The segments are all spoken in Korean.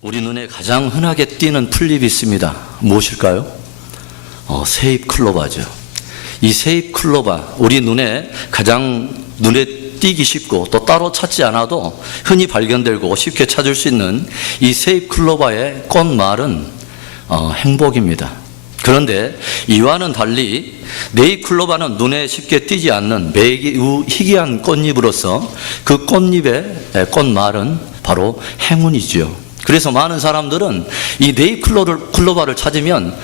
우리 눈에 가장 흔하게 띄는 풀잎이 있습니다. 무엇일까요? 세잎 클로바죠. 이 세잎 클로바, 우리 눈에 가장 눈에 띄기 쉽고 또 따로 찾지 않아도 흔히 발견되고 쉽게 찾을 수 있는 이 세잎 클로바의 꽃말은 행복입니다. 그런데 이와는 달리 네잎 클로바는 눈에 쉽게 띄지 않는 매우 희귀한 꽃잎으로서 그 꽃잎의 꽃말은 바로 행운이지요. 그래서 많은 사람들은 이 네잎 클로바를 찾으면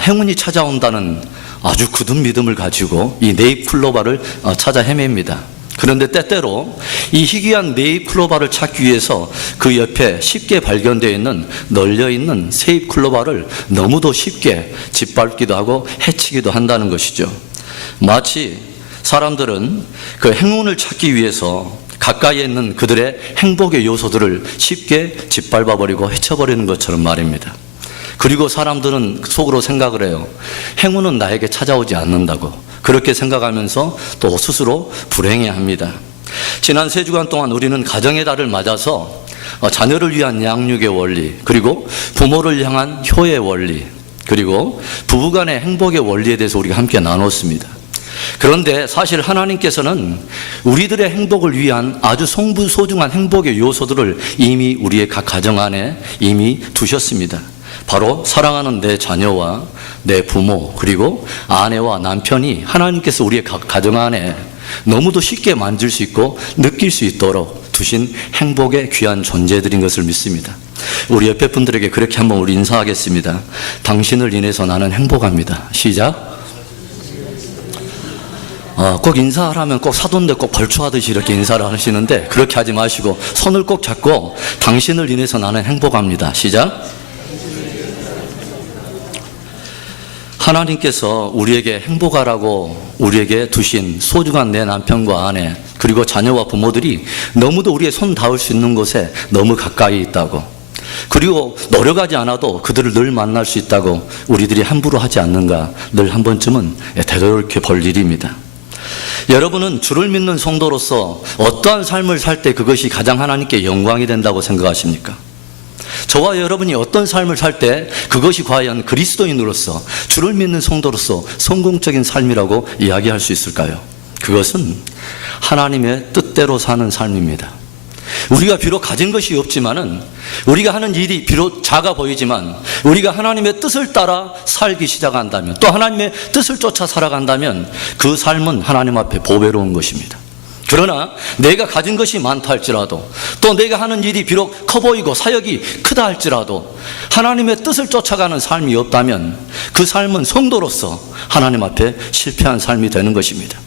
행운이 찾아온다는 아주 굳은 믿음을 가지고 이 네잎 클로바를 찾아 헤맵니다. 그런데 때때로 이 희귀한 네잎 클로바를 찾기 위해서 그 옆에 쉽게 발견되어 있는 널려 있는 세잎 클로바를 너무도 쉽게 짓밟기도 하고 해치기도 한다는 것이죠. 마치 사람들은 그 행운을 찾기 위해서 가까이에 있는 그들의 행복의 요소들을 쉽게 짓밟아버리고 헤쳐버리는 것처럼 말입니다. 그리고 사람들은 속으로 생각을 해요. 행운은 나에게 찾아오지 않는다고. 그렇게 생각하면서 또 스스로 불행해합니다. 지난 3주간 동안 우리는 가정의 달을 맞아서 자녀를 위한 양육의 원리, 그리고 부모를 향한 효의 원리, 그리고 부부간의 행복의 원리에 대해서 우리가 함께 나눴습니다. 그런데 사실 하나님께서는 우리들의 행복을 위한 아주 소중한 행복의 요소들을 이미 우리의 각 가정 안에 이미 두셨습니다. 바로 사랑하는 내 자녀와 내 부모, 그리고 아내와 남편이 하나님께서 우리의 각 가정 안에 너무도 쉽게 만질 수 있고 느낄 수 있도록 두신 행복의 귀한 존재들인 것을 믿습니다. 우리 옆에 분들에게 그렇게 한번 우리 인사하겠습니다. 당신을 인해서 나는 행복합니다. 시작. 꼭 인사하라면 꼭 사돈데 꼭 벌초하듯이 이렇게 인사를 하시는데 그렇게 하지 마시고 손을 꼭 잡고 당신을 인해서 나는 행복합니다. 시작. 하나님께서 우리에게 행복하라고 우리에게 두신 소중한 내 남편과 아내, 그리고 자녀와 부모들이 너무도 우리의 손 닿을 수 있는 곳에 너무 가까이 있다고, 그리고 노력하지 않아도 그들을 늘 만날 수 있다고 우리들이 함부로 하지 않는가 늘 한 번쯤은 되돌이켜 볼 일입니다. 여러분은 주를 믿는 성도로서 어떠한 삶을 살 때 그것이 가장 하나님께 영광이 된다고 생각하십니까? 저와 여러분이 어떤 삶을 살 때 그것이 과연 그리스도인으로서 주를 믿는 성도로서 성공적인 삶이라고 이야기할 수 있을까요? 그것은 하나님의 뜻대로 사는 삶입니다. 우리가 비록 가진 것이 없지만은, 우리가 하는 일이 비록 작아 보이지만, 우리가 하나님의 뜻을 따라 살기 시작한다면, 또 하나님의 뜻을 쫓아 살아간다면 그 삶은 하나님 앞에 보배로운 것입니다. 그러나 내가 가진 것이 많다 할지라도, 또 내가 하는 일이 비록 커 보이고 사역이 크다 할지라도 하나님의 뜻을 쫓아가는 삶이 없다면 그 삶은 성도로서 하나님 앞에 실패한 삶이 되는 것입니다.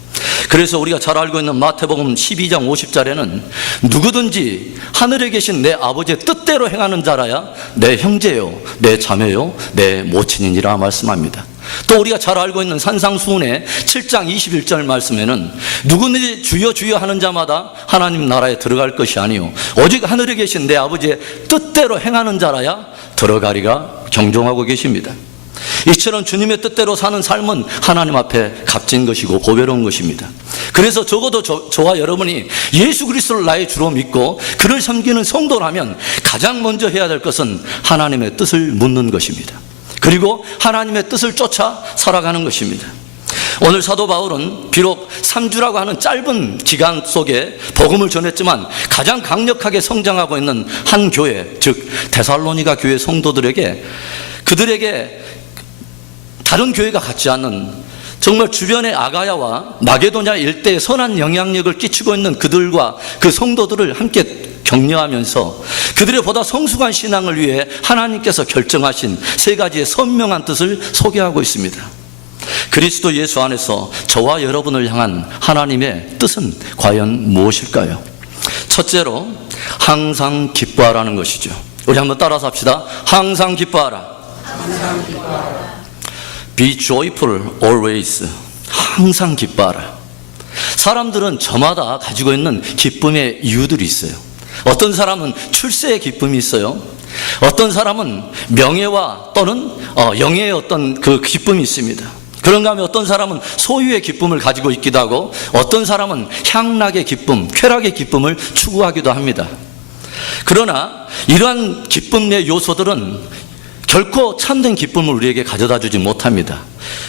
그래서 우리가 잘 알고 있는 마태복음 12장 50절에는 누구든지 하늘에 계신 내 아버지의 뜻대로 행하는 자라야 내 형제요, 내 자매요, 내 모친이니라 말씀합니다. 또 우리가 잘 알고 있는 산상수훈의 7장 21절 말씀에는 누구든지 주여 주여 하는 자마다 하나님 나라에 들어갈 것이 아니요 오직 하늘에 계신 내 아버지의 뜻대로 행하는 자라야 들어가리가 경종하고 계십니다. 이처럼 주님의 뜻대로 사는 삶은 하나님 앞에 값진 것이고 보배로운 것입니다. 그래서 적어도 저와 여러분이 예수 그리스도를 나의 주로 믿고 그를 섬기는 성도라면 가장 먼저 해야 될 것은 하나님의 뜻을 묻는 것입니다. 그리고 하나님의 뜻을 쫓아 살아가는 것입니다. 오늘 사도 바울은 비록 3주라고 하는 짧은 기간 속에 복음을 전했지만 가장 강력하게 성장하고 있는 한 교회, 즉 데살로니가 교회 성도들에게, 그들에게 다른 교회가 갖지 않는 정말 주변의 아가야와 마게도냐 일대에 선한 영향력을 끼치고 있는 그들과 그 성도들을 함께 격려하면서 그들의 보다 성숙한 신앙을 위해 하나님께서 결정하신 3가지의 선명한 뜻을 소개하고 있습니다. 그리스도 예수 안에서 저와 여러분을 향한 하나님의 뜻은 과연 무엇일까요? 첫째로 항상 기뻐하라는 것이죠. 우리 한번 따라서 합시다. 항상 기뻐하라. 항상 기뻐하라. Be joyful always. 항상 기뻐하라. 사람들은 저마다 가지고 있는 기쁨의 이유들이 있어요. 어떤 사람은 출세의 기쁨이 있어요. 어떤 사람은 명예와 또는 영예의 어떤 그 기쁨이 있습니다. 그런가 하면 어떤 사람은 소유의 기쁨을 가지고 있기도 하고, 어떤 사람은 향락의 기쁨, 쾌락의 기쁨을 추구하기도 합니다. 그러나 이러한 기쁨의 요소들은 결코 참된 기쁨을 우리에게 가져다 주지 못합니다.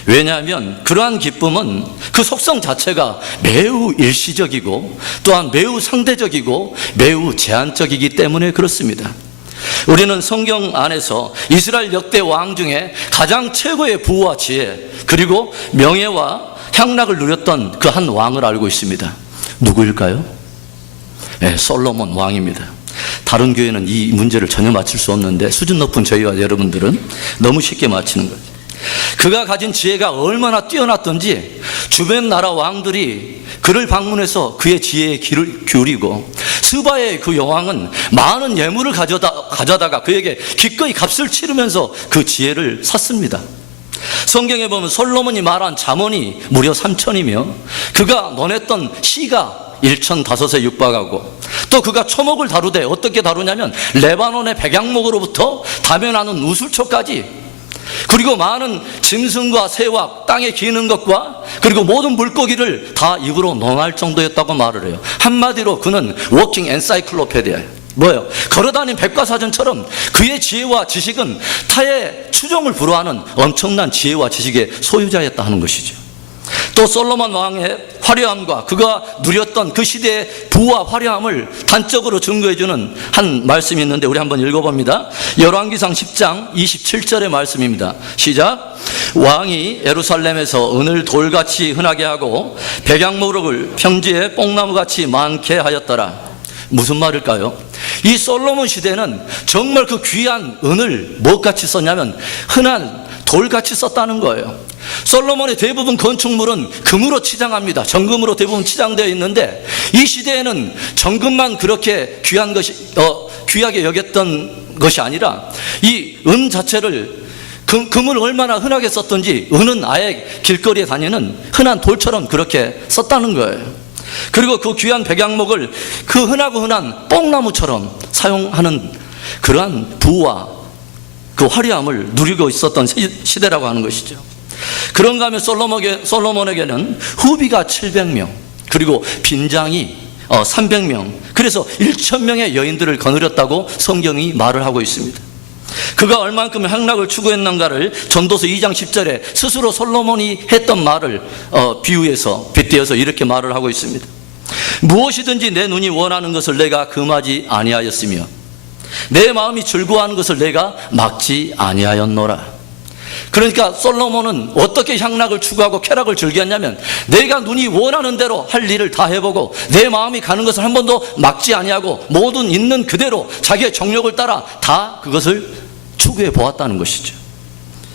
왜냐하면 그러한 기쁨은 그 속성 자체가 매우 일시적이고 또한 매우 상대적이고 매우 제한적이기 때문에 그렇습니다. 우리는 성경 안에서 이스라엘 역대 왕 중에 가장 최고의 부와 지혜 그리고 명예와 향락을 누렸던 그 한 왕을 알고 있습니다. 누구일까요? 네, 솔로몬 왕입니다. 다른 교회는 이 문제를 전혀 맞출 수 없는데 수준 높은 저희와 여러분들은 너무 쉽게 맞히는 거죠. 그가 가진 지혜가 얼마나 뛰어났던지 주변 나라 왕들이 그를 방문해서 그의 지혜에 귀를 기울이고 스바의 그 여왕은 많은 예물을 가져다가 그에게 기꺼이 값을 치르면서 그 지혜를 샀습니다. 성경에 보면 솔로몬이 말한 잠언이 무려 3,000이며 그가 논했던 시가 1,005에 육박하고 또 그가 초목을 다루되 어떻게 다루냐면 레바논의 백향목으로부터 다면하는 우술초까지 그리고 많은 짐승과 새와 땅에 기는 것과 그리고 모든 물고기를 다 입으로 논할 정도였다고 말을 해요. 한마디로 그는 워킹 엔사이클로페디아예요. 뭐예요? 걸어다닌 백과사전처럼 그의 지혜와 지식은 타의 추종을 불허하는 엄청난 지혜와 지식의 소유자였다 하는 것이죠. 또 솔로몬 왕의 화려함과 그가 누렸던 그 시대의 부와 화려함을 단적으로 증거해주는 한 말씀이 있는데 우리 한번 읽어봅니다. 열왕기상 10장 27절의 말씀입니다. 시작. 왕이 예루살렘에서 은을 돌같이 흔하게 하고 백향목을 평지에 뽕나무같이 많게 하였더라. 무슨 말일까요? 이 솔로몬 시대는 정말 그 귀한 은을 무엇같이 썼냐면 흔한 돌같이 썼다는 거예요. 솔로몬의 대부분 건축물은 금으로 치장합니다. 정금으로 대부분 치장되어 있는데 이 시대에는 정금만 그렇게 귀한 것이 귀하게 여겼던 것이 아니라 이 은 자체를 금을 얼마나 흔하게 썼던지 은은 아예 길거리에 다니는 흔한 돌처럼 그렇게 썼다는 거예요. 그리고 그 귀한 백향목을 그 흔하고 흔한 뽕나무처럼 사용하는 그러한 부와 그 화려함을 누리고 있었던 시대라고 하는 것이죠. 그런가 하면 솔로몬에게는 후비가 700명 그리고 빈장이 300명 그래서 1,000명의 여인들을 거느렸다고 성경이 말을 하고 있습니다. 그가 얼만큼 향락을 추구했는가를 전도서 2장 10절에 스스로 솔로몬이 했던 말을 비유해서 빗대어서 이렇게 말을 하고 있습니다. 무엇이든지 내 눈이 원하는 것을 내가 금하지 아니하였으며 내 마음이 즐거워하는 것을 내가 막지 아니하였노라. 그러니까 솔로몬은 어떻게 향락을 추구하고 쾌락을 즐겼냐면 내가 눈이 원하는 대로 할 일을 다 해보고 내 마음이 가는 것을 한 번도 막지 아니하고 모든 있는 그대로 자기의 정욕을 따라 다 그것을 추구해 보았다는 것이죠.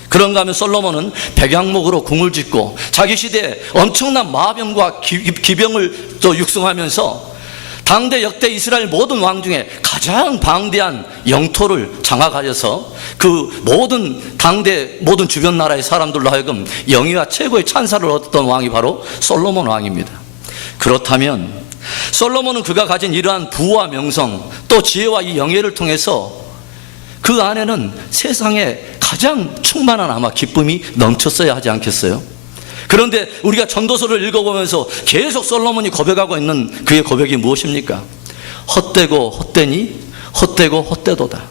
그런가 하면 솔로몬은 백향목으로 궁을 짓고 자기 시대에 엄청난 마병과 기병을 또 육성하면서 당대 역대 이스라엘 모든 왕 중에 가장 방대한 영토를 장악하여서 그 모든 당대 모든 주변 나라의 사람들로 하여금 영예와 최고의 찬사를 얻었던 왕이 바로 솔로몬 왕입니다. 그렇다면 솔로몬은 그가 가진 이러한 부와 명성 또 지혜와 이 영예를 통해서 그 안에는 세상에 가장 충만한 아마 기쁨이 넘쳤어야 하지 않겠어요? 그런데 우리가 전도서를 읽어보면서 계속 솔로몬이 고백하고 있는 그의 고백이 무엇입니까? 헛되고 헛되니 헛되고 헛되도다.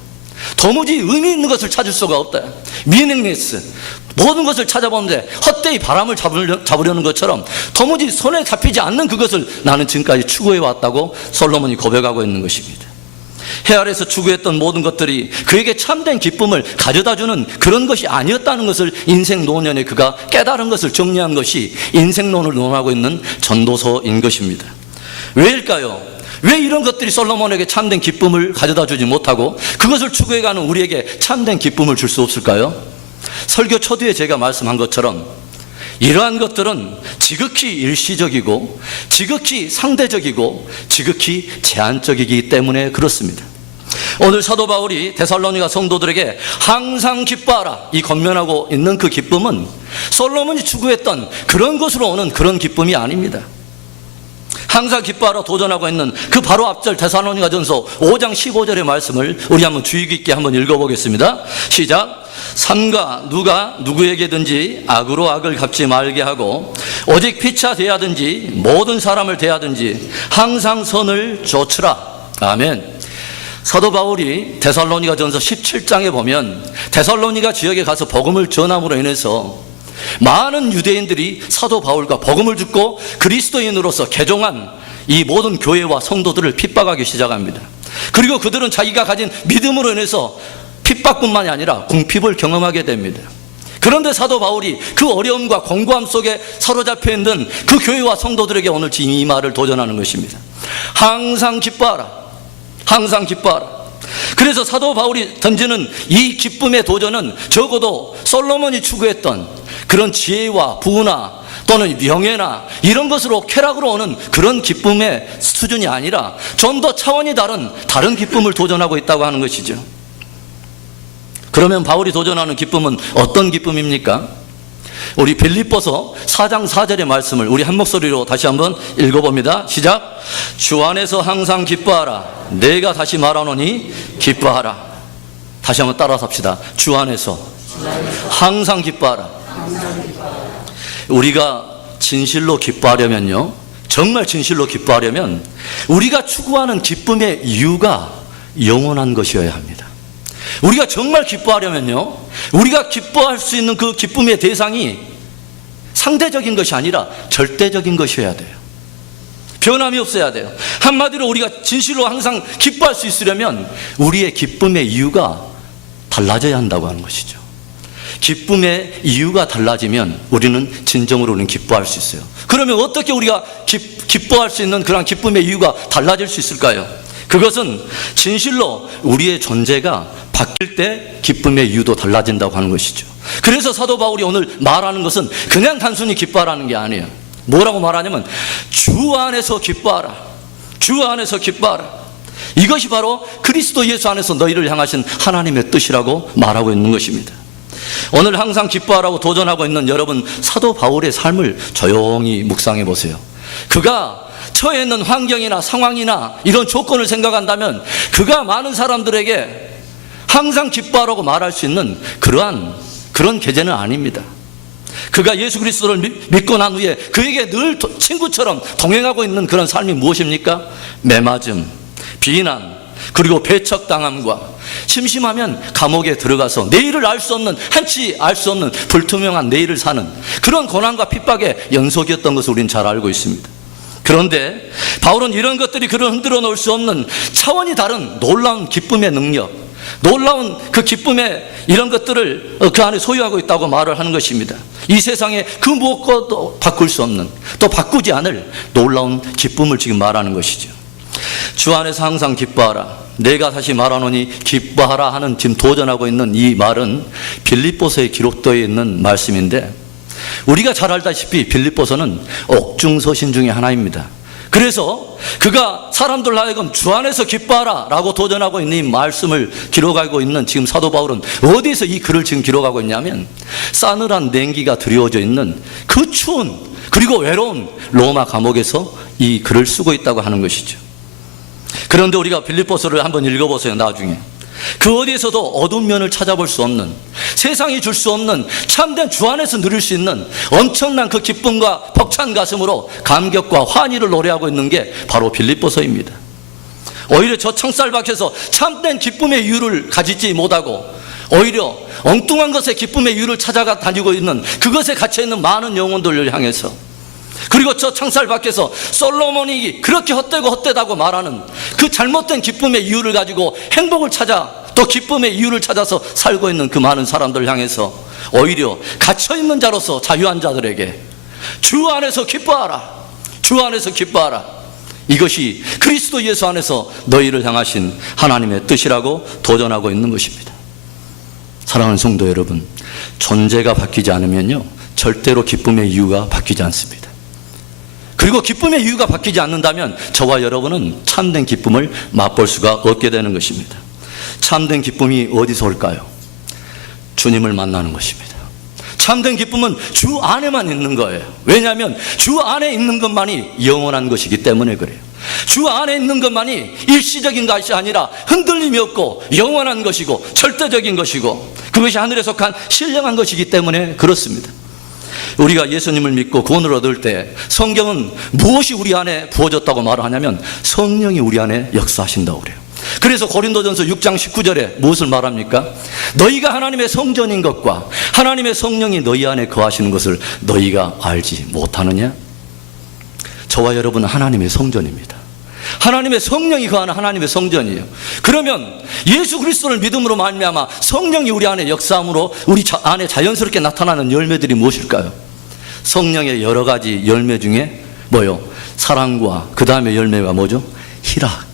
도무지 의미 있는 것을 찾을 수가 없다. 미닝리스 모든 것을 찾아보는데 헛되이 바람을 잡으려는 것처럼 도무지 손에 잡히지 않는 그것을 나는 지금까지 추구해 왔다고 솔로몬이 고백하고 있는 것입니다. 해 아래에서 추구했던 모든 것들이 그에게 참된 기쁨을 가져다주는 그런 것이 아니었다는 것을 인생 노년에 그가 깨달은 것을 정리한 것이 인생론을 논하고 있는 전도서인 것입니다. 왜일까요? 왜 이런 것들이 솔로몬에게 참된 기쁨을 가져다주지 못하고 그것을 추구해가는 우리에게 참된 기쁨을 줄 수 없을까요? 설교 초두에 제가 말씀한 것처럼 이러한 것들은 지극히 일시적이고 지극히 상대적이고 지극히 제한적이기 때문에 그렇습니다. 오늘 사도 바울이 데살로니가 성도들에게 항상 기뻐하라 이 권면하고 있는 그 기쁨은 솔로몬이 추구했던 그런 것으로 오는 그런 기쁨이 아닙니다. 항상 기뻐하라 도전하고 있는 그 바로 앞절 데살로니가전서 5장 15절의 말씀을 우리 한번 주의 깊게 한번 읽어보겠습니다. 시작. 삼가 누가 누구에게든지 악으로 악을 갚지 말게 하고 오직 피차 대하든지 모든 사람을 대하든지 항상 선을 조치라. 아멘. 사도 바울이 데살로니가전서 17장에 보면 데살로니가 지역에 가서 복음을 전함으로 인해서 많은 유대인들이 사도 바울과 복음을 듣고 그리스도인으로서 개종한 이 모든 교회와 성도들을 핍박하기 시작합니다. 그리고 그들은 자기가 가진 믿음으로 인해서 핍박뿐만이 아니라 궁핍을 경험하게 됩니다. 그런데 사도 바울이 그 어려움과 공고함 속에 사로잡혀 있는 그 교회와 성도들에게 오늘 이 말을 도전하는 것입니다. 항상 기뻐하라. 항상 기뻐하라. 그래서 사도 바울이 던지는 이 기쁨의 도전은 적어도 솔로몬이 추구했던 그런 지혜와 부나 또는 명예나 이런 것으로 쾌락으로 오는 그런 기쁨의 수준이 아니라 좀 더 차원이 다른 기쁨을 도전하고 있다고 하는 것이죠. 그러면 바울이 도전하는 기쁨은 어떤 기쁨입니까? 우리 빌립보서 4장 4절의 말씀을 우리 한 목소리로 다시 한번 읽어봅니다. 시작. 주 안에서 항상 기뻐하라. 내가 다시 말하노니 기뻐하라. 다시 한번 따라서 합시다. 주 안에서 항상 기뻐하라. 우리가 진실로 기뻐하려면요, 정말 진실로 기뻐하려면 우리가 추구하는 기쁨의 이유가 영원한 것이어야 합니다. 우리가 정말 기뻐하려면요, 우리가 기뻐할 수 있는 그 기쁨의 대상이 상대적인 것이 아니라 절대적인 것이어야 돼요. 변함이 없어야 돼요. 한마디로 우리가 진실로 항상 기뻐할 수 있으려면 우리의 기쁨의 이유가 달라져야 한다고 하는 것이죠. 기쁨의 이유가 달라지면 우리는 진정으로 기뻐할 수 있어요. 그러면 어떻게 우리가 기뻐할 수 있는 그런 기쁨의 이유가 달라질 수 있을까요? 그것은 진실로 우리의 존재가 바뀔 때 기쁨의 이유도 달라진다고 하는 것이죠. 그래서 사도 바울이 오늘 말하는 것은 그냥 단순히 기뻐하라는 게 아니에요. 뭐라고 말하냐면 주 안에서 기뻐하라. 주 안에서 기뻐하라. 이것이 바로 그리스도 예수 안에서 너희를 향하신 하나님의 뜻이라고 말하고 있는 것입니다. 오늘 항상 기뻐하라고 도전하고 있는 여러분, 사도 바울의 삶을 조용히 묵상해 보세요. 그가 처해 있는 환경이나 상황이나 이런 조건을 생각한다면 그가 많은 사람들에게 항상 기뻐하라고 말할 수 있는 그런 계제는 아닙니다. 그가 예수 그리스도를 믿고 난 후에 그에게 늘 친구처럼 동행하고 있는 그런 삶이 무엇입니까? 매맞음, 비난, 그리고 배척당함과 심심하면 감옥에 들어가서 내일을 알 수 없는, 한치 알 수 없는 불투명한 내일을 사는 그런 고난과 핍박의 연속이었던 것을 우리는 잘 알고 있습니다. 그런데 바울은 이런 것들이 그를 흔들어 놓을 수 없는 차원이 다른 놀라운 기쁨의 능력, 놀라운 그 기쁨의 이런 것들을 그 안에 소유하고 있다고 말을 하는 것입니다. 이 세상에 그 무엇과도 바꿀 수 없는, 또 바꾸지 않을 놀라운 기쁨을 지금 말하는 것이죠. 주 안에서 항상 기뻐하라. 내가 다시 말하노니 기뻐하라 하는 지금 도전하고 있는 이 말은 빌립보서에 기록되어 있는 말씀인데, 우리가 잘 알다시피 빌립보서는 옥중서신 중에 하나입니다. 그래서 그가 사람들 하여금 주 안에서 기뻐하라 라고 도전하고 있는 이 말씀을 기록하고 있는 지금 사도 바울은 어디서 이 글을 지금 기록하고 있냐면 싸늘한 냉기가 드리워져 있는 그 추운 그리고 외로운 로마 감옥에서 이 글을 쓰고 있다고 하는 것이죠. 그런데 우리가 빌립보서를 한번 읽어보세요. 나중에 그 어디에서도 어두운 면을 찾아볼 수 없는, 세상이 줄 수 없는 참된 주 안에서 누릴 수 있는 엄청난 그 기쁨과 벅찬 가슴으로 감격과 환희를 노래하고 있는 게 바로 빌립보서입니다. 오히려 저 창살 밖에서 참된 기쁨의 이유를 가지지 못하고 오히려 엉뚱한 것에 기쁨의 이유를 찾아가 다니고 있는, 그것에 갇혀있는 많은 영혼들을 향해서, 그리고 저 창살 밖에서 솔로몬이 그렇게 헛되다고 말하는 그 잘못된 기쁨의 이유를 가지고 행복을 찾아, 또 기쁨의 이유를 찾아서 살고 있는 그 많은 사람들을 향해서 오히려 갇혀있는 자로서 자유한 자들에게 주 안에서 기뻐하라, 주 안에서 기뻐하라, 이것이 그리스도 예수 안에서 너희를 향하신 하나님의 뜻이라고 도전하고 있는 것입니다. 사랑하는 성도 여러분, 존재가 바뀌지 않으면요 절대로 기쁨의 이유가 바뀌지 않습니다. 그리고 기쁨의 이유가 바뀌지 않는다면 저와 여러분은 참된 기쁨을 맛볼 수가 없게 되는 것입니다. 참된 기쁨이 어디서 올까요? 주님을 만나는 것입니다. 참된 기쁨은 주 안에만 있는 거예요. 왜냐하면 주 안에 있는 것만이 영원한 것이기 때문에 그래요. 주 안에 있는 것만이 일시적인 것이 아니라 흔들림이 없고 영원한 것이고 절대적인 것이고 그것이 하늘에 속한 신령한 것이기 때문에 그렇습니다. 우리가 예수님을 믿고 구원을 얻을 때 성경은 무엇이 우리 안에 부어졌다고 말을 하냐면 성령이 우리 안에 역사하신다고 그래요. 그래서 고린도전서 6장 19절에 무엇을 말합니까? 너희가 하나님의 성전인 것과 하나님의 성령이 너희 안에 거하시는 것을 너희가 알지 못하느냐? 저와 여러분은 하나님의 성전입니다. 하나님의 성령이 거하는 하나님의 성전이에요. 그러면 예수 그리스도를 믿음으로 말미암아 성령이 우리 안에 역사함으로 우리 안에 자연스럽게 나타나는 열매들이 무엇일까요? 성령의 여러 가지 열매 중에 뭐요? 사랑과 그 다음에 열매가 뭐죠? 희락,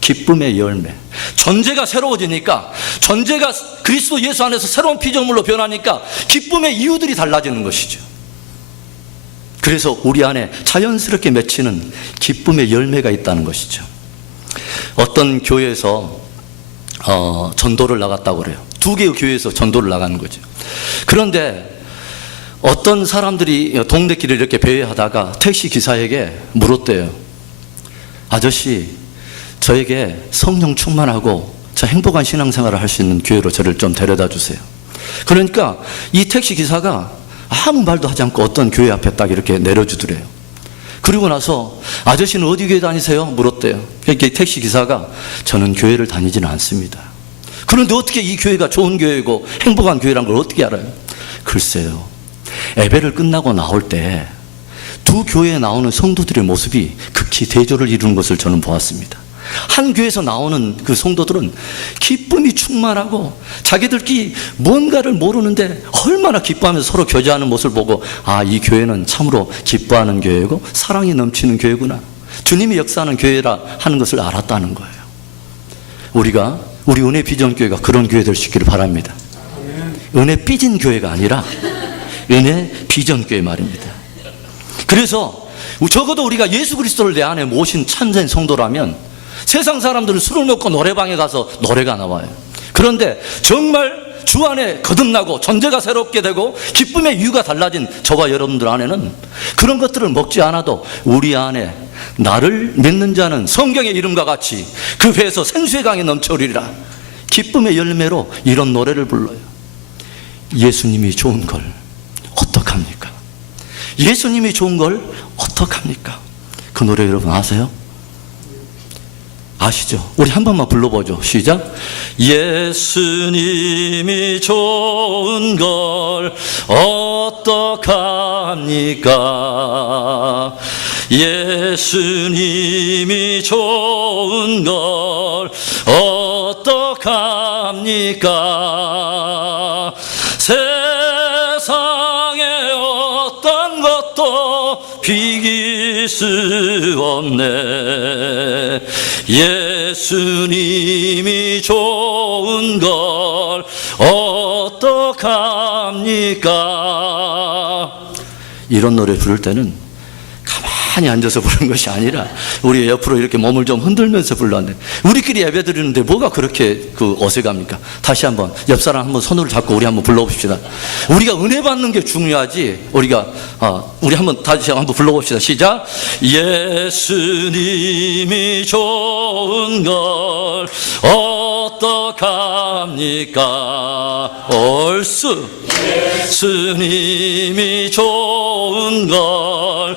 기쁨의 열매. 존재가 새로워지니까, 존재가 그리스도 예수 안에서 새로운 피조물로 변하니까 기쁨의 이유들이 달라지는 것이죠. 그래서 우리 안에 자연스럽게 맺히는 기쁨의 열매가 있다는 것이죠. 어떤 교회에서 전도를 나갔다고 그래요. 2개의 교회에서 전도를 나가는 거죠. 그런데 어떤 사람들이 동네길을 이렇게 배회하다가 택시 기사에게 물었대요. 아저씨, 저에게 성령 충만하고 저 행복한 신앙생활을 할 수 있는 교회로 저를 좀 데려다 주세요. 그러니까 이 택시 기사가 아무 말도 하지 않고 어떤 교회 앞에 딱 이렇게 내려주더래요. 그리고 나서 아저씨는 어디 교회 다니세요? 물었대요. 그러니까 택시 기사가 저는 교회를 다니지는 않습니다. 그런데 어떻게 이 교회가 좋은 교회고 행복한 교회란 걸 어떻게 알아요? 글쎄요, 예배를 끝나고 나올 때 두 교회에 나오는 성도들의 모습이 극히 대조를 이루는 것을 저는 보았습니다. 한 교회에서 나오는 그 성도들은 기쁨이 충만하고 자기들끼리 뭔가를 모르는데 얼마나 기뻐하면서 서로 교제하는 모습을 보고, 아, 이 교회는 참으로 기뻐하는 교회고 사랑이 넘치는 교회구나, 주님이 역사하는 교회라 하는 것을 알았다는 거예요. 우리 은혜 비전교회가 그런 교회 될 수 있기를 바랍니다. 은혜 삐진 교회가 아니라 은혜 비전교회 말입니다. 그래서 적어도 우리가 예수 그리스도를 내 안에 모신 참된 성도라면 세상 사람들은 술을 먹고 노래방에 가서 노래가 나와요. 그런데 정말 주 안에 거듭나고 존재가 새롭게 되고 기쁨의 이유가 달라진 저와 여러분들 안에는 그런 것들을 먹지 않아도 우리 안에 나를 믿는 자는 성경의 이름과 같이 그 배에서 생수의 강이 넘쳐오리라, 기쁨의 열매로 이런 노래를 불러요. 예수님이 좋은 걸 어떡합니까? 예수님이 좋은 걸 어떡합니까? 그 노래 여러분 아세요? 아시죠? 우리 한 번만 불러보죠. 시작. 예수님이 좋은 걸 어떡합니까? 예수님이 좋은 걸 어떡합니까? 세상에 어떤 것도 비길 수 없네. 예수님이 좋은 걸 어떡합니까? 이런 노래 부를 때는 가만히 앉아서 부르는 것이 아니라 우리 옆으로 이렇게 몸을 좀 흔들면서 불렀는데, 우리끼리 예배 드리는데 뭐가 그렇게 어색합니까? 다시 한번 옆 사람 한번 손으로 잡고 우리 한번 불러봅시다. 우리가 은혜 받는 게 중요하지. 우리 한번 다시 한번 불러봅시다. 시작. 예수님이 좋은 걸 어떡합니까? 얼쑤. 예수님이 좋은 걸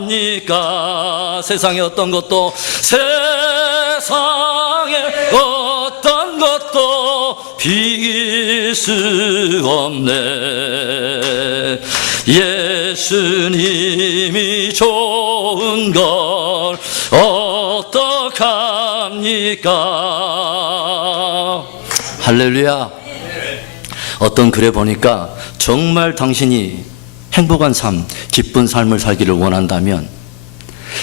어떡합니까? 세상에 어떤 것도, 세상에 어떤 것도 비길 수 없네. 예수님이 좋은 걸 어떡합니까? 할렐루야. 어떤 글에 보니까 정말 당신이 행복한 삶, 기쁜 삶을 살기를 원한다면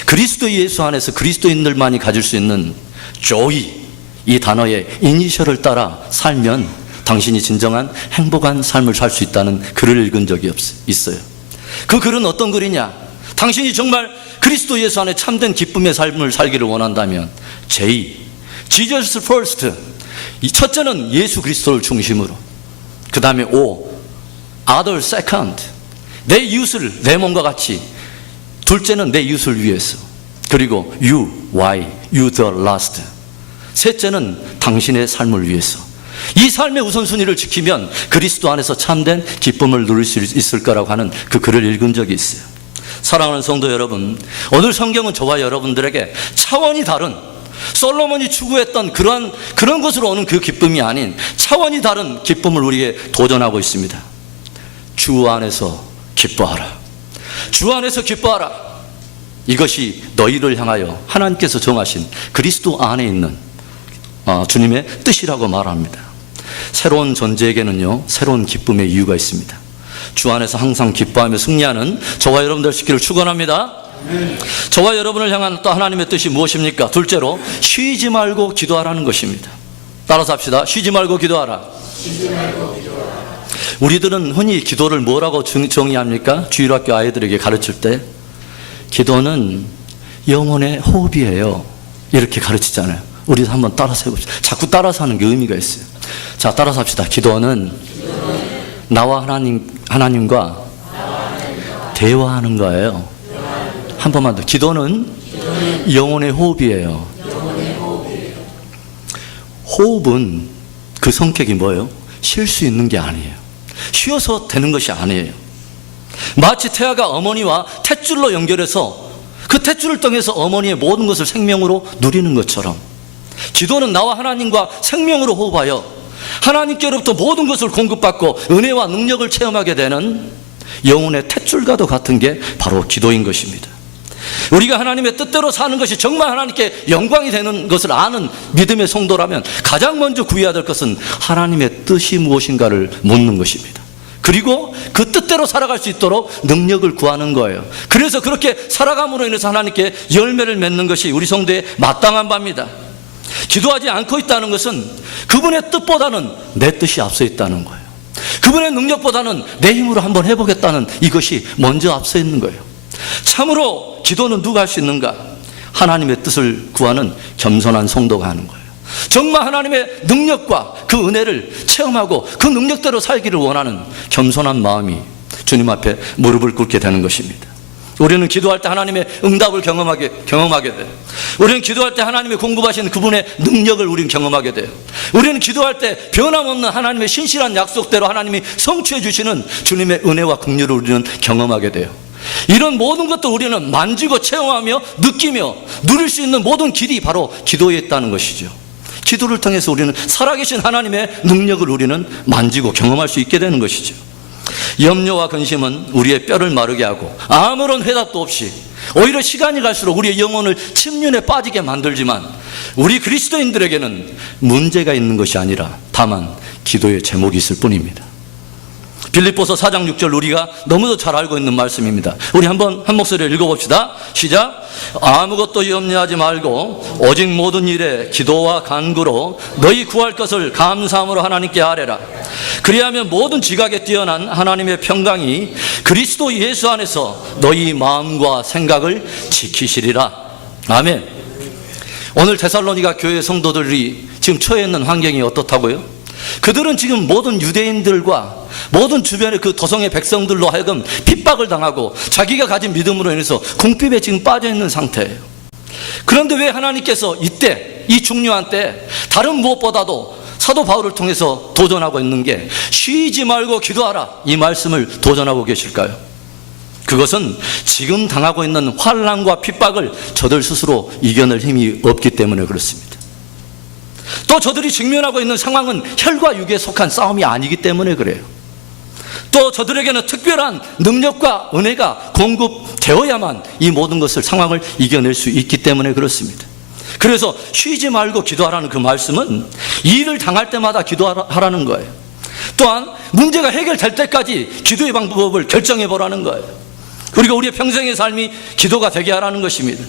그리스도 예수 안에서 그리스도인들만이 가질 수 있는 joy, 이 단어의 이니셜을 따라 살면 당신이 진정한 행복한 삶을 살 수 있다는 글을 읽은 적이 있어요. 그 글은 어떤 글이냐? 당신이 정말 그리스도 예수 안에 참된 기쁨의 삶을 살기를 원한다면 J, Jesus first. 이 첫째는 예수 그리스도를 중심으로, 그 다음에 O, other second, 내 이웃을 내 몸과 같이, 둘째는 내 이웃을 위해서, 그리고 you, why, you the last, 셋째는 당신의 삶을 위해서. 이 삶의 우선순위를 지키면 그리스도 안에서 참된 기쁨을 누릴 수 있을 거라고 하는 그 글을 읽은 적이 있어요. 사랑하는 성도 여러분, 오늘 성경은 저와 여러분들에게 차원이 다른 솔로몬이 추구했던 그런 것으로 오는 그 기쁨이 아닌 차원이 다른 기쁨을 우리에게 도전하고 있습니다. 주 안에서 기뻐하라. 주 안에서 기뻐하라. 이것이 너희를 향하여 하나님께서 정하신 그리스도 안에 있는 주님의 뜻이라고 말합니다. 새로운 존재에게는요, 새로운 기쁨의 이유가 있습니다. 주 안에서 항상 기뻐하며 승리하는 저와 여러분들 되시기를 축원합니다. 저와 여러분을 향한 또 하나님의 뜻이 무엇입니까? 둘째로 쉬지 말고 기도하라는 것입니다. 따라서 합시다. 쉬지 말고 기도하라. 우리들은 흔히 기도를 뭐라고 정의합니까? 주일학교 아이들에게 가르칠 때 기도는 영혼의 호흡이에요, 이렇게 가르치잖아요. 우리도 한번 따라서 해봅시다. 자꾸 따라서 하는 게 의미가 있어요. 자, 따라서 합시다. 기도는 나와 하나님과 대화하는 거예요. 한 번만 더. 기도는 영혼의 호흡이에요. 호흡은 그 성격이 뭐예요? 쉴 수 있는 게 아니에요. 쉬어서 되는 것이 아니에요. 마치 태아가 어머니와 탯줄로 연결해서 그 탯줄을 통해서 어머니의 모든 것을 생명으로 누리는 것처럼 기도는 나와 하나님과 생명으로 호흡하여 하나님께로부터 모든 것을 공급받고 은혜와 능력을 체험하게 되는 영혼의 탯줄과도 같은 게 바로 기도인 것입니다. 우리가 하나님의 뜻대로 사는 것이 정말 하나님께 영광이 되는 것을 아는 믿음의 성도라면 가장 먼저 구해야 될 것은 하나님의 뜻이 무엇인가를 묻는 것입니다. 그리고 그 뜻대로 살아갈 수 있도록 능력을 구하는 거예요. 그래서 그렇게 살아감으로 인해서 하나님께 열매를 맺는 것이 우리 성도의 마땅한 바입니다. 기도하지 않고 있다는 것은 그분의 뜻보다는 내 뜻이 앞서 있다는 거예요. 그분의 능력보다는 내 힘으로 한번 해보겠다는 이것이 먼저 앞서 있는 거예요. 참으로 기도는 누가 할 수 있는가? 하나님의 뜻을 구하는 겸손한 성도가 하는 거예요. 정말 하나님의 능력과 그 은혜를 체험하고 그 능력대로 살기를 원하는 겸손한 마음이 주님 앞에 무릎을 꿇게 되는 것입니다. 우리는 기도할 때 하나님의 응답을 경험하게 돼요. 우리는 기도할 때 하나님의 공급하신 그분의 능력을 우리는 경험하게 돼요. 우리는 기도할 때 변함없는 하나님의 신실한 약속대로 하나님이 성취해 주시는 주님의 은혜와 긍휼을 우리는 경험하게 돼요. 이런 모든 것도 우리는 만지고 체험하며 느끼며 누릴 수 있는 모든 길이 바로 기도에 있다는 것이죠. 기도를 통해서 우리는 살아계신 하나님의 능력을 우리는 만지고 경험할 수 있게 되는 것이죠. 염려와 근심은 우리의 뼈를 마르게 하고 아무런 해답도 없이 오히려 시간이 갈수록 우리의 영혼을 침륜에 빠지게 만들지만 우리 그리스도인들에게는 문제가 있는 것이 아니라 다만 기도의 제목이 있을 뿐입니다. 빌립보서 4장 6절 우리가 너무도 잘 알고 있는 말씀입니다. 우리 한번 한 목소리로 읽어봅시다. 시작. 아무것도 염려하지 말고 오직 모든 일에 기도와 간구로 너희 구할 것을 감사함으로 하나님께 아뢰라. 그리하면 모든 지각에 뛰어난 하나님의 평강이 그리스도 예수 안에서 너희 마음과 생각을 지키시리라. 아멘. 오늘 데살로니가 교회 성도들이 지금 처해 있는 환경이 어떻다고요? 그들은 지금 모든 유대인들과 모든 주변의 그 도성의 백성들로 하여금 핍박을 당하고 자기가 가진 믿음으로 인해서 궁핍에 지금 빠져 있는 상태예요. 그런데 왜 하나님께서 이때 이 중요한 때 다른 무엇보다도 사도 바울을 통해서 도전하고 있는 게 쉬지 말고 기도하라, 이 말씀을 도전하고 계실까요? 그것은 지금 당하고 있는 환난과 핍박을 저들 스스로 이겨낼 힘이 없기 때문에 그렇습니다. 또 저들이 직면하고 있는 상황은 혈과 육에 속한 싸움이 아니기 때문에 그래요. 또 저들에게는 특별한 능력과 은혜가 공급되어야만 이 모든 것을 상황을 이겨낼 수 있기 때문에 그렇습니다. 그래서 쉬지 말고 기도하라는 그 말씀은 일을 당할 때마다 기도하라는 거예요. 또한 문제가 해결될 때까지 기도의 방법을 결정해 보라는 거예요. 그리고 우리의 평생의 삶이 기도가 되게 하라는 것입니다.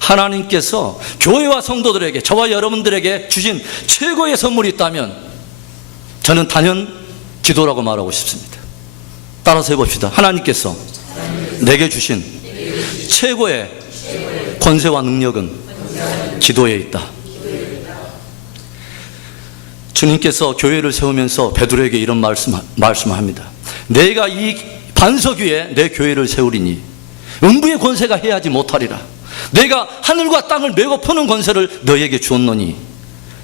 하나님께서 교회와 성도들에게, 저와 여러분들에게 주신 최고의 선물이 있다면 저는 단연 기도라고 말하고 싶습니다. 따라서 해봅시다. 하나님께서 내게 주신 최고의 권세와 능력은 기도에 있다. 주님께서 교회를 세우면서 베드로에게 이런 말씀합니다. 내가 이 반석 위에 내 교회를 세우리니 음부의 권세가 해하지 못하리라. 내가 하늘과 땅을 메고 푸는 권세를 너에게 주었노니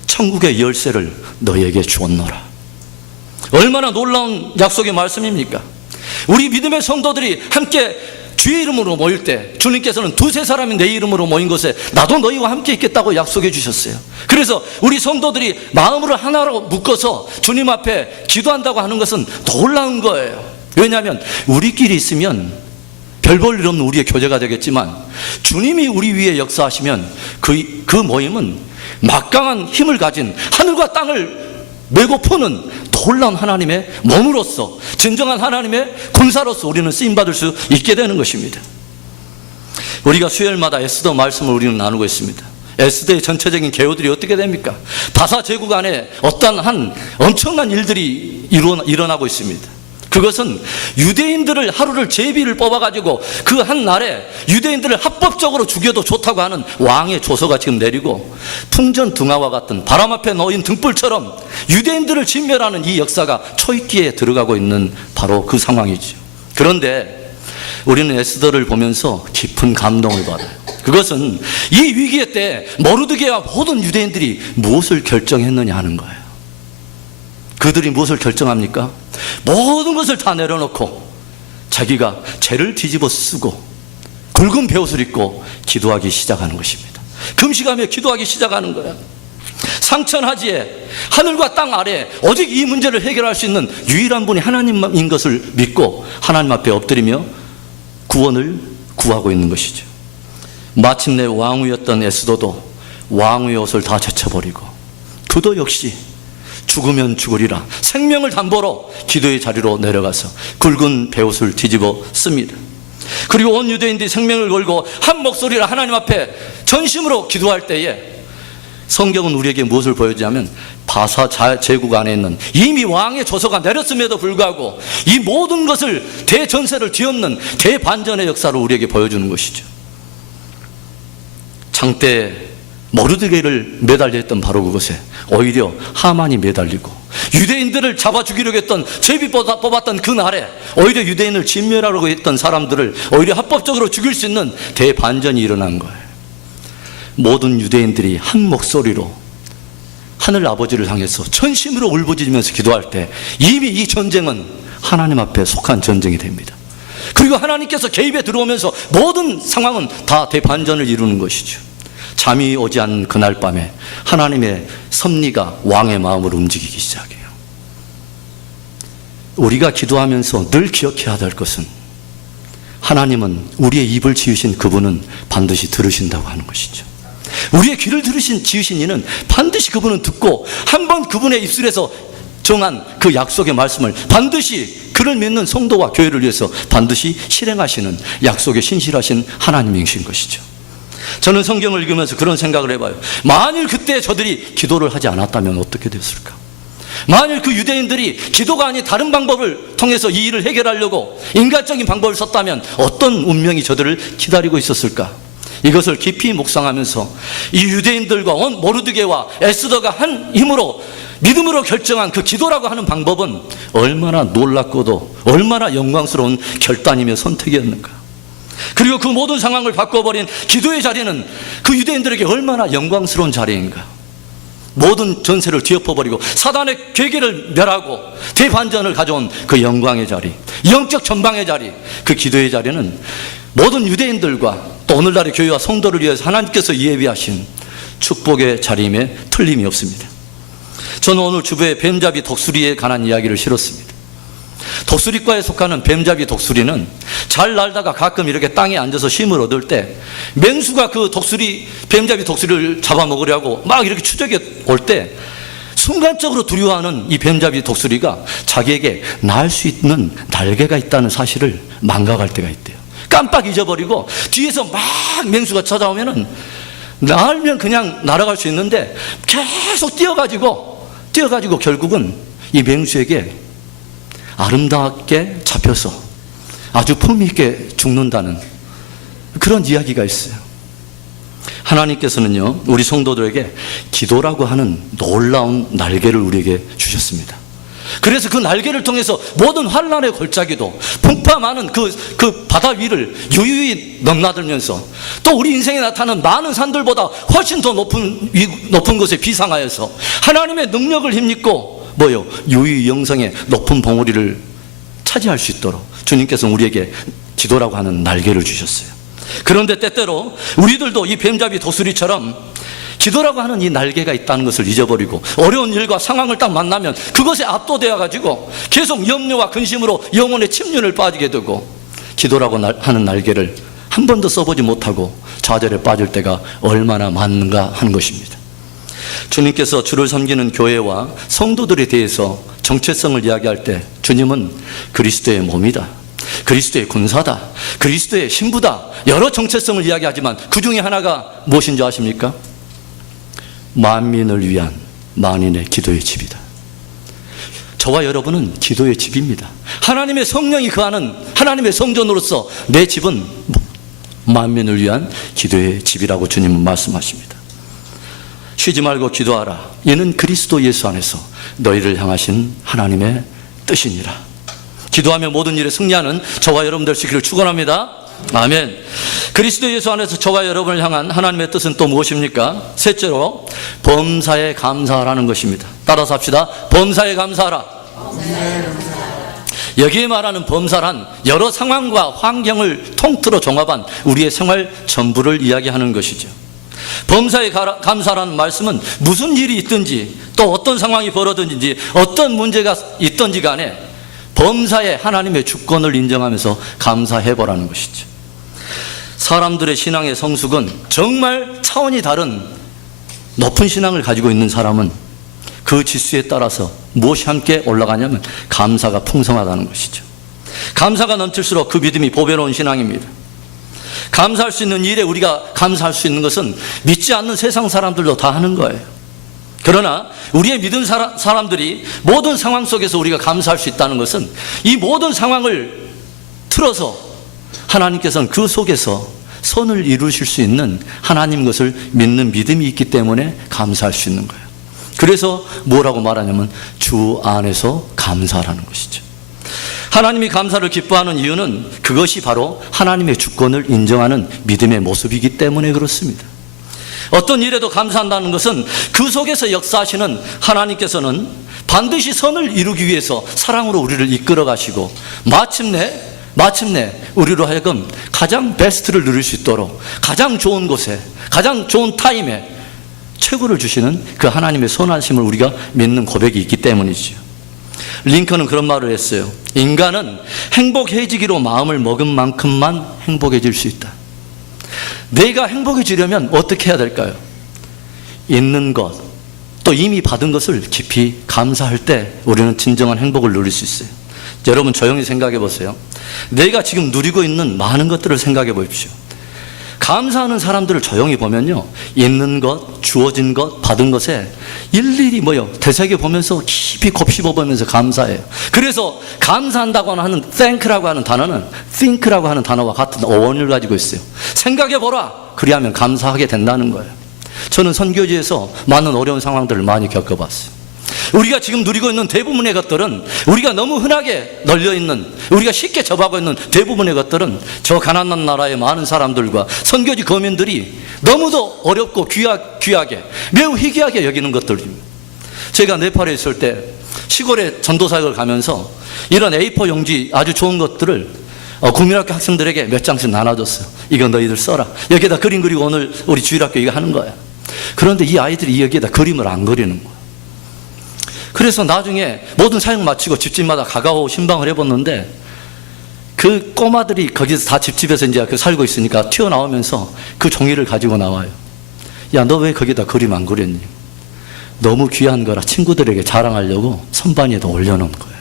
천국의 열쇠를 너에게 주었노라. 얼마나 놀라운 약속의 말씀입니까? 우리 믿음의 성도들이 함께 주의 이름으로 모일 때 주님께서는 두세 사람이 내 이름으로 모인 곳에 나도 너희와 함께 있겠다고 약속해 주셨어요. 그래서 우리 성도들이 마음으로 하나로 묶어서 주님 앞에 기도한다고 하는 것은 놀라운 거예요. 왜냐하면 우리끼리 있으면 별 볼 일 없는 우리의 교제가 되겠지만 주님이 우리 위에 역사하시면 그 모임은 막강한 힘을 가진 하늘과 땅을 메고 푸는 놀라운 하나님의 몸으로서 진정한 하나님의 군사로서 우리는 쓰임받을 수 있게 되는 것입니다. 우리가 수요일마다 에스더 말씀을 우리는 나누고 있습니다. 에스더의 전체적인 개요들이 어떻게 됩니까? 바사 제국 안에 어떠한 엄청난 일들이 일어나고 있습니다. 그것은 유대인들을 하루를 제비를 뽑아가지고 그 한 날에 유대인들을 합법적으로 죽여도 좋다고 하는 왕의 조서가 지금 내리고 풍전등화와 같은 바람 앞에 놓인 등불처럼 유대인들을 진멸하는 이 역사가 초입기에 들어가고 있는 바로 그 상황이죠. 그런데 우리는 에스더를 보면서 깊은 감동을 받아요. 그것은 이 위기의 때 모르드게와 모든 유대인들이 무엇을 결정했느냐 하는 거예요. 그들이 무엇을 결정합니까? 모든 것을 다 내려놓고 자기가 죄를 뒤집어 쓰고 굵은 베옷을 입고 기도하기 시작하는 것입니다. 금식하며 기도하기 시작하는 거야. 상천하지에 하늘과 땅 아래 오직 이 문제를 해결할 수 있는 유일한 분이 하나님인 것을 믿고 하나님 앞에 엎드리며 구원을 구하고 있는 것이죠. 마침내 왕후였던 에스더도 왕후의 옷을 다 제쳐버리고 그도 역시 죽으면 죽으리라 생명을 담보로 기도의 자리로 내려가서 굵은 베옷을 뒤집어 씁니다. 그리고 온 유대인들이 생명을 걸고 한 목소리로 하나님 앞에 전심으로 기도할 때에 성경은 우리에게 무엇을 보여주냐면 바사 제국 안에 있는 이미 왕의 조서가 내렸음에도 불구하고 이 모든 것을 대전세를 뒤엎는 대반전의 역사를 우리에게 보여주는 것이죠. 장대 모르드게를 매달려 했던 바로 그것에 오히려 하만이 매달리고 유대인들을 잡아 죽이려고 했던 제비 뽑았던 그 날에 오히려 유대인을 진멸하려고 했던 사람들을 오히려 합법적으로 죽일 수 있는 대반전이 일어난 거예요. 모든 유대인들이 한 목소리로 하늘 아버지를 향해서 전심으로 울부짖으면서 기도할 때 이미 이 전쟁은 하나님 앞에 속한 전쟁이 됩니다. 그리고 하나님께서 개입에 들어오면서 모든 상황은 다 대반전을 이루는 것이죠. 잠이 오지 않은 그날 밤에 하나님의 섭리가 왕의 마음을 움직이기 시작해요. 우리가 기도하면서 늘 기억해야 될 것은 하나님은 우리의 입을 지으신 그분은 반드시 들으신다고 하는 것이죠. 우리의 귀를 지으신 이는 반드시 그분은 듣고 한번 그분의 입술에서 정한 그 약속의 말씀을 반드시 그를 믿는 성도와 교회를 위해서 반드시 실행하시는 약속에 신실하신 하나님이신 것이죠. 저는 성경을 읽으면서 그런 생각을 해봐요. 만일 그때 저들이 기도를 하지 않았다면 어떻게 됐을까? 만일 그 유대인들이 기도가 아닌 다른 방법을 통해서 이 일을 해결하려고 인간적인 방법을 썼다면 어떤 운명이 저들을 기다리고 있었을까? 이것을 깊이 묵상하면서 이 유대인들과 온 모르드게와 에스더가 한 힘으로 믿음으로 결정한 그 기도라고 하는 방법은 얼마나 놀랍고도 얼마나 영광스러운 결단이며 선택이었는가. 그리고 그 모든 상황을 바꿔버린 기도의 자리는 그 유대인들에게 얼마나 영광스러운 자리인가. 모든 전세를 뒤엎어버리고 사단의 괴계를 멸하고 대반전을 가져온 그 영광의 자리, 영적 전방의 자리, 그 기도의 자리는 모든 유대인들과 또 오늘날의 교회와 성도를 위해서 하나님께서 예비하신 축복의 자리임에 틀림이 없습니다. 저는 오늘 주부의 뱀잡이 독수리에 관한 이야기를 실었습니다. 독수리과에 속하는 뱀잡이 독수리는 잘 날다가 가끔 이렇게 땅에 앉아서 쉼을 얻을 때 맹수가 그 뱀잡이 독수리를 잡아먹으려고 막 이렇게 추적해 올 때 순간적으로 두려워하는 이 뱀잡이 독수리가 자기에게 날 수 있는 날개가 있다는 사실을 망각할 때가 있대요. 깜빡 잊어버리고 뒤에서 막 맹수가 찾아오면은 날면 그냥 날아갈 수 있는데 계속 뛰어가지고 결국은 이 맹수에게 아름답게 잡혀서 아주 품위 있게 죽는다는 그런 이야기가 있어요. 하나님께서는요, 우리 성도들에게 기도라고 하는 놀라운 날개를 우리에게 주셨습니다. 그래서 그 날개를 통해서 모든 환난의 골짜기도 풍파 많은 그 바다 위를 유유히 넘나들면서 또 우리 인생에 나타나는 많은 산들보다 훨씬 더 높은 곳에 비상하여서 하나님의 능력을 힘입고 유유 영성의 높은 봉우리를 차지할 수 있도록 주님께서는 우리에게 기도라고 하는 날개를 주셨어요. 그런데 때때로 우리들도 이 뱀잡이 도수리처럼 기도라고 하는 이 날개가 있다는 것을 잊어버리고 어려운 일과 상황을 딱 만나면 그것에 압도되어 가지고 계속 염려와 근심으로 영혼의 침륜을 빠지게 되고 기도라고 하는 날개를 한 번도 써보지 못하고 좌절에 빠질 때가 얼마나 많은가 하는 것입니다. 주님께서 주를 섬기는 교회와 성도들에 대해서 정체성을 이야기할 때 주님은 그리스도의 몸이다, 그리스도의 군사다, 그리스도의 신부다, 여러 정체성을 이야기하지만 그 중에 하나가 무엇인지 아십니까? 만민을 위한 만인의 기도의 집이다. 저와 여러분은 기도의 집입니다. 하나님의 성령이 거하는 하나님의 성전으로서 내 집은 만민을 위한 기도의 집이라고 주님은 말씀하십니다. 쉬지 말고 기도하라. 이는 그리스도 예수 안에서 너희를 향하신 하나님의 뜻이니라. 기도하며 모든 일에 승리하는 저와 여러분들 되시기를 축원합니다. 아멘. 그리스도 예수 안에서 저와 여러분을 향한 하나님의 뜻은 또 무엇입니까? 셋째로 범사에 감사하라는 것입니다. 따라서 합시다. 범사에 감사하라. 여기에 말하는 범사란 여러 상황과 환경을 통틀어 종합한 우리의 생활 전부를 이야기하는 것이죠. 범사에 감사라는 말씀은 무슨 일이 있든지 또 어떤 상황이 벌어졌든지 어떤 문제가 있든지 간에 범사에 하나님의 주권을 인정하면서 감사해보라는 것이죠. 사람들의 신앙의 성숙은 정말 차원이 다른 높은 신앙을 가지고 있는 사람은 그 지수에 따라서 무엇이 함께 올라가냐면 감사가 풍성하다는 것이죠. 감사가 넘칠수록 그 믿음이 보배로운 신앙입니다. 감사할 수 있는 일에 우리가 감사할 수 있는 것은 믿지 않는 세상 사람들도 다 하는 거예요. 그러나 우리의 믿은 사람들이 모든 상황 속에서 우리가 감사할 수 있다는 것은 이 모든 상황을 틀어서 하나님께서는 그 속에서 선을 이루실 수 있는 하나님 것을 믿는 믿음이 있기 때문에 감사할 수 있는 거예요. 그래서 뭐라고 말하냐면 주 안에서 감사하라는 것이죠. 하나님이 감사를 기뻐하는 이유는 그것이 바로 하나님의 주권을 인정하는 믿음의 모습이기 때문에 그렇습니다. 어떤 일에도 감사한다는 것은 그 속에서 역사하시는 하나님께서는 반드시 선을 이루기 위해서 사랑으로 우리를 이끌어 가시고 마침내 우리로 하여금 가장 베스트를 누릴 수 있도록 가장 좋은 곳에 가장 좋은 타임에 최고를 주시는 그 하나님의 선하심을 우리가 믿는 고백이 있기 때문이죠. 링컨은 그런 말을 했어요. 인간은 행복해지기로 마음을 먹은 만큼만 행복해질 수 있다. 내가 행복해지려면 어떻게 해야 될까요? 있는 것, 또 이미 받은 것을 깊이 감사할 때 우리는 진정한 행복을 누릴 수 있어요. 여러분 조용히 생각해 보세요. 내가 지금 누리고 있는 많은 것들을 생각해 보십시오. 감사하는 사람들을 조용히 보면요, 있는 것, 주어진 것, 받은 것에 일일이 되새겨 보면서 깊이 곱씹어 보면서 감사해요. 그래서 감사한다고 하는 thank라고 하는 단어는 think라고 하는 단어와 같은 어원을 가지고 있어요. 생각해 보라. 그리하면 감사하게 된다는 거예요. 저는 선교지에서 많은 어려운 상황들을 많이 겪어봤어요. 우리가 지금 누리고 있는 대부분의 것들은 우리가 너무 흔하게 널려있는, 우리가 쉽게 접하고 있는 대부분의 것들은 저 가난한 나라의 많은 사람들과 선교지 거민들이 너무도 어렵고 귀하게 매우 희귀하게 여기는 것들입니다. 제가 네팔에 있을 때 시골에 전도사역을 가면서 이런 A4 용지 아주 좋은 것들을 국민학교 학생들에게 몇 장씩 나눠줬어요. 이거 너희들 써라. 여기에다 그림 그리고 오늘 우리 주일학교 이거 하는 거야. 그런데 이 아이들이 여기에다 그림을 안 그리는 거야. 그래서 나중에 모든 사역 마치고 집집마다 가가오 신방을 해봤는데 그 꼬마들이 거기서 다 집집에서 이제 살고 있으니까 튀어나오면서 그 종이를 가지고 나와요. 야, 너 왜 거기다 그림 안 그렸니? 너무 귀한 거라 친구들에게 자랑하려고 선반위에다 올려놓은 거예요.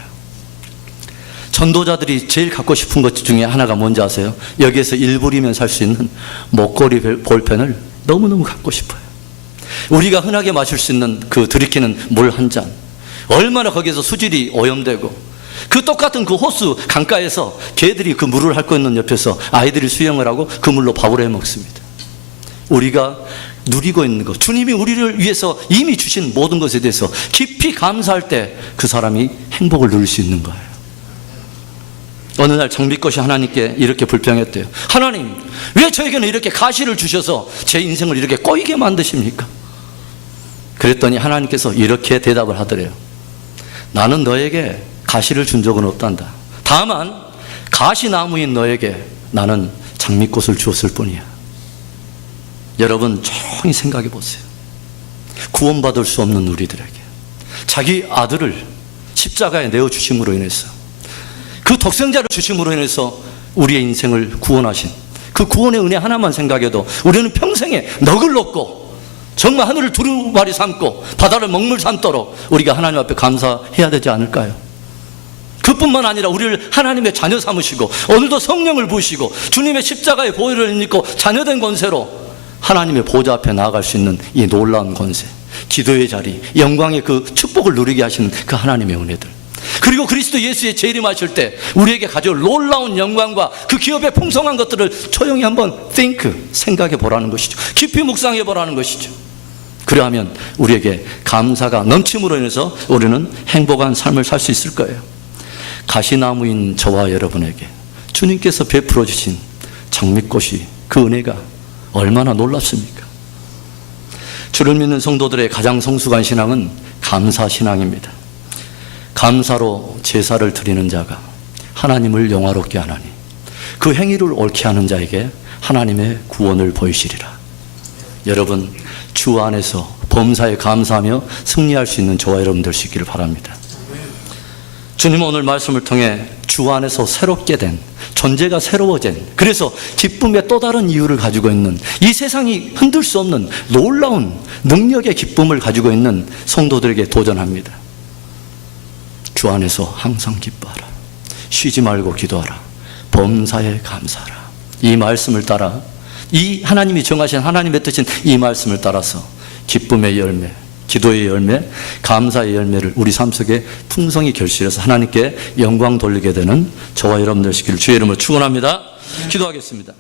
전도자들이 제일 갖고 싶은 것 중에 하나가 뭔지 아세요? 여기에서 1불이면 살 수 있는 목걸이 볼펜을 너무너무 갖고 싶어요. 우리가 흔하게 마실 수 있는 그 들이키는 물 한 잔, 얼마나 거기에서 수질이 오염되고, 그 똑같은 그 호수 강가에서 개들이 그 물을 핥고 있는 옆에서 아이들이 수영을 하고 그 물로 밥을 해 먹습니다. 우리가 누리고 있는 것, 주님이 우리를 위해서 이미 주신 모든 것에 대해서 깊이 감사할 때 그 사람이 행복을 누릴 수 있는 거예요. 어느 날 장미꽃이 하나님께 이렇게 불평했대요. 하나님, 왜 저에게는 이렇게 가시를 주셔서 제 인생을 이렇게 꼬이게 만드십니까? 그랬더니 하나님께서 이렇게 대답을 하더래요. 나는 너에게 가시를 준 적은 없단다. 다만 가시나무인 너에게 나는 장미꽃을 주었을 뿐이야. 여러분 조용히 생각해 보세요. 구원받을 수 없는 우리들에게 자기 아들을 십자가에 내어주심으로 인해서, 그 독생자를 주심으로 인해서 우리의 인생을 구원하신 그 구원의 은혜 하나만 생각해도 우리는 평생에 넋을 놓고 정말 하늘을 두루마리 삼고 바다를 먹물 삼도록 우리가 하나님 앞에 감사해야 되지 않을까요? 그뿐만 아니라 우리를 하나님의 자녀 삼으시고 오늘도 성령을 부으시고 주님의 십자가의 보혈을 믿고 자녀된 권세로 하나님의 보좌 앞에 나아갈 수 있는 이 놀라운 권세, 기도의 자리, 영광의 그 축복을 누리게 하시는 그 하나님의 은혜들, 그리고 그리스도 예수의 재림하실 때 우리에게 가져올 놀라운 영광과 그 기업의 풍성한 것들을 조용히 한번 생각해 보라는 것이죠. 깊이 묵상해 보라는 것이죠. 그러하면 우리에게 감사가 넘침으로 인해서 우리는 행복한 삶을 살 수 있을 거예요. 가시나무인 저와 여러분에게 주님께서 베풀어 주신 장미꽃이, 그 은혜가 얼마나 놀랍습니까? 주를 믿는 성도들의 가장 성숙한 신앙은 감사신앙입니다. 감사로 제사를 드리는 자가 하나님을 영화롭게 하나니 그 행위를 옳게 하는 자에게 하나님의 구원을 보이시리라. 여러분, 주 안에서 범사에 감사하며 승리할 수 있는 저와 여러분 되시기를 바랍니다. 주님은 오늘 말씀을 통해 주 안에서 새롭게 된, 존재가 새로워진, 그래서 기쁨의 또 다른 이유를 가지고 있는, 이 세상이 흔들 수 없는 놀라운 능력의 기쁨을 가지고 있는 성도들에게 도전합니다. 주 안에서 항상 기뻐하라. 쉬지 말고 기도하라. 범사에 감사하라. 이 말씀을 따라, 이 하나님이 정하신 하나님의 뜻인 이 말씀을 따라서 기쁨의 열매, 기도의 열매, 감사의 열매를 우리 삶 속에 풍성히 결실해서 하나님께 영광 돌리게 되는 저와 여러분들 되시기를 주의 이름으로 축원합니다. 기도하겠습니다.